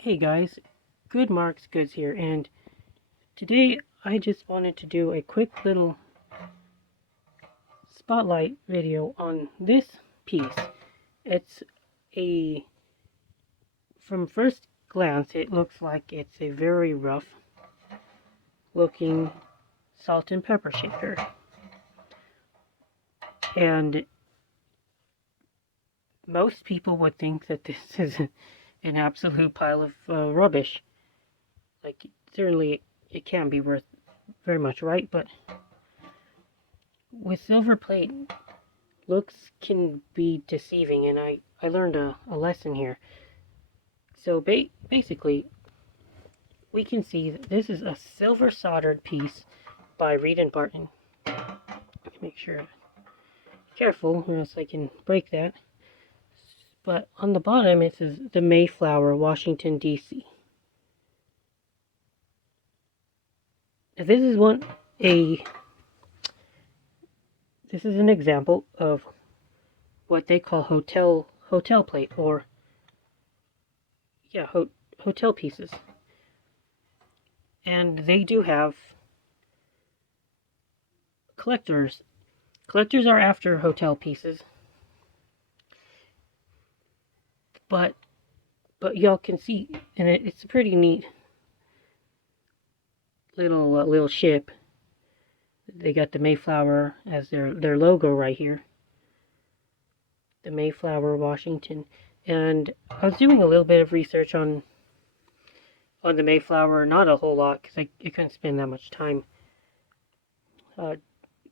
Hey guys, Good Marks Goods here, and today I just wanted to do a quick little spotlight video on this piece. It's from first glance, it looks like it's a very rough looking salt and pepper shaker. And most people would think that this is an absolute pile of rubbish. Like, certainly it can be worth very much, right? But with Silverplate, looks can be deceiving, and I learned a lesson here. So basically, we can see that this is a silver soldered piece by Reed and Barton. Make sure, careful, or else I can break that. But on the bottom it says the Mayflower, Washington DC. This is this is an example of what they call hotel plate, or hotel pieces. And they do have collectors. Collectors are after hotel pieces, but y'all can see, and it's a pretty neat little ship. They got the Mayflower as their logo right here. The Mayflower, Washington. And I was doing a little bit of research on the Mayflower, not a whole lot, because I couldn't spend that much time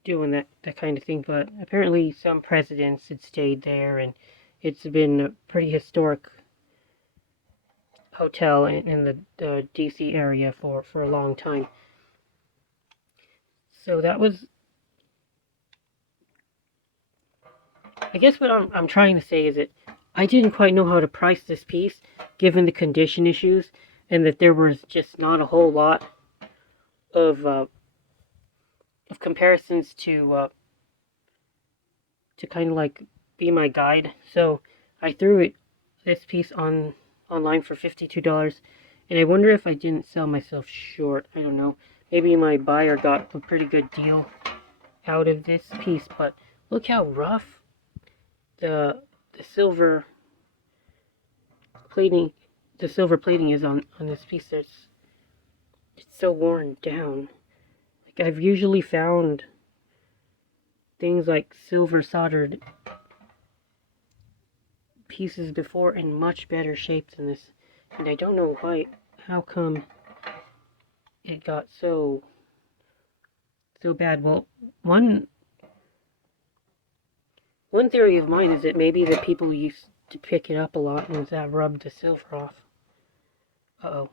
doing that kind of thing. But apparently some presidents had stayed there, and it's been a pretty historic hotel in the DC area for a long time. So that was, I guess what I'm trying to say is that I didn't quite know how to price this piece given the condition issues, and that there was just not a whole lot of comparisons to kind of like be my guide. So I threw this piece online for $52, and I wonder if I didn't sell myself short. I don't know. Maybe my buyer got a pretty good deal out of this piece, but look how rough the silver plating is on this piece. It's so worn down. Like, I've usually found things like silver soldered pieces before in much better shape than this, and I don't know how come it got so bad. Well, one theory of mine is that maybe the people used to pick it up a lot and that rubbed the silver off. Uh-oh.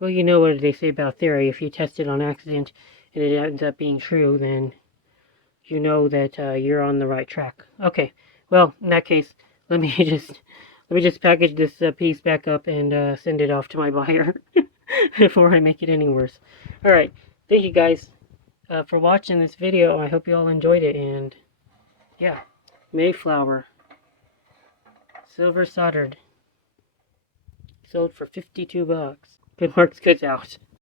Well, you know what they say about theory. If you test it on accident and it ends up being true, then you know that you're on the right track. Okay. Well, in that case, let me just package this piece back up and send it off to my buyer before I make it any worse. All right. Thank you guys for watching this video. I hope you all enjoyed it. And yeah, Mayflower, silver soldered, sold for $52. Good Marks Goods out.